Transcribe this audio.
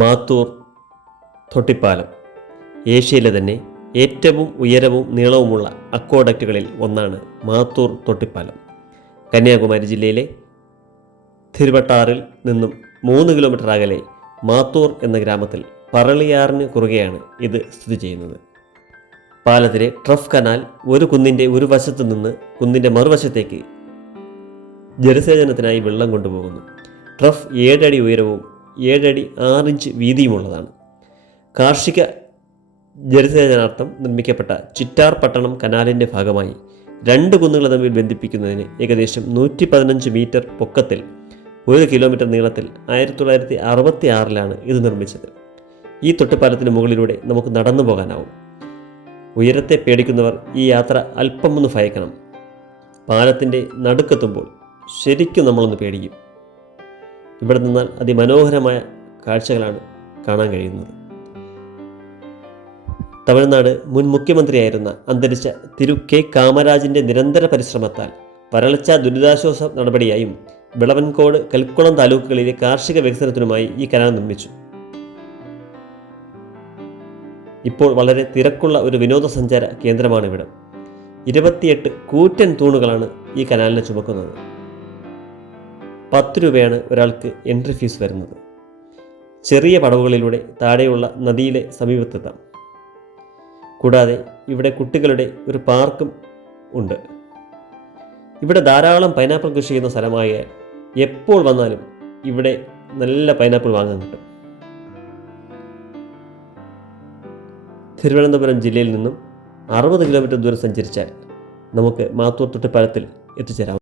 മാത്തൂർ തൊട്ടിപ്പാലം ഏഷ്യയിലെ തന്നെ ഏറ്റവും ഉയരവും നീളവുമുള്ള അക്വാഡക്റ്റുകളിൽ ഒന്നാണ് മാത്തൂർ തൊട്ടിപ്പാലം. കന്യാകുമാരി ജില്ലയിലെ തിരുവട്ടാറിൽ നിന്നും 3 കിലോമീറ്റർ അകലെ മാത്തൂർ എന്ന ഗ്രാമത്തിൽ പറളിയാറിന് കുറുകെയാണ് ഇത് സ്ഥിതി ചെയ്യുന്നത്. പാലത്തിലെ ട്രഫ് കനാൽ ഒരു കുന്നിൻ്റെ ഒരു വശത്ത് നിന്ന് കുന്നിൻ്റെ മറുവശത്തേക്ക് ജലസേചനത്തിനായി വെള്ളം കൊണ്ടുപോകുന്നു. ട്രഫ് 7 അടി ഉയരവും 7 അടി 6 ഇഞ്ച് വീതിയുമുള്ളതാണ്. കാർഷിക ജലസേചനാർത്ഥം നിർമ്മിക്കപ്പെട്ട ചിറ്റാർ പട്ടണം കനാലിൻ്റെ ഭാഗമായി 2 കുന്നുകൾ തമ്മിൽ ബന്ധിപ്പിക്കുന്നതിന് ഏകദേശം 115 മീറ്റർ പൊക്കത്തിൽ 1 കിലോമീറ്റർ നീളത്തിൽ 1966 ഇത് നിർമ്മിച്ചത്. ഈ തൊട്ടിപ്പാലത്തിന് മുകളിലൂടെ നമുക്ക് നടന്നു പോകാനാവും. ഉയരത്തെ പേടിക്കുന്നവർ ഈ യാത്ര അല്പമൊന്ന് ഭയക്കണം. പാലത്തിൻ്റെ നടുക്കെത്തുമ്പോൾ ശരിക്കും നമ്മളൊന്ന് പേടിക്കും. ഇവിടെ നിന്നാൽ അതിമനോഹരമായ കാഴ്ചകളാണ് കാണാൻ കഴിയുന്നത്. തമിഴ്നാട് മുൻ മുഖ്യമന്ത്രിയായിരുന്ന അന്തരിച്ച തിരു കെ കാമരാജിൻ്റെ നിരന്തര പരിശ്രമത്താൽ വരൾച്ച ദുരിതാശ്വാസ നടപടിയായും വിളവൻകോട് കൽക്കുളം താലൂക്കുകളിലെ കാർഷിക വികസനത്തിനുമായി ഈ കനാൽ നിർമ്മിച്ചു. ഇപ്പോൾ വളരെ തിരക്കുള്ള ഒരു വിനോദസഞ്ചാര കേന്ദ്രമാണിവിടം. 28 കൂറ്റൻ തൂണുകളാണ് ഈ കനാലിനെ ചുമക്കുന്നത്. 10 രൂപയാണ് ഒരാൾക്ക് എൻട്രി ഫീസ് വരുന്നത്. ചെറിയ പടവുകളിലൂടെ താഴെയുള്ള നദിയിലെ സമീപത്തെത്താം. കൂടാതെ ഇവിടെ കുട്ടികളുടെ ഒരു പാർക്കും ഉണ്ട്. ഇവിടെ ധാരാളം പൈനാപ്പിൾ കൃഷി ചെയ്യുന്ന സ്ഥലമായ എപ്പോൾ വന്നാലും ഇവിടെ നല്ല പൈനാപ്പിൾ വാങ്ങാൻ കിട്ടും. തിരുവനന്തപുരം ജില്ലയിൽ നിന്നും 60 കിലോമീറ്റർ ദൂരം സഞ്ചരിച്ചാൽ നമുക്ക് മാത്തൂർ തൊട്ടിപ്പാലത്തിൽ എത്തിച്ചേരാം.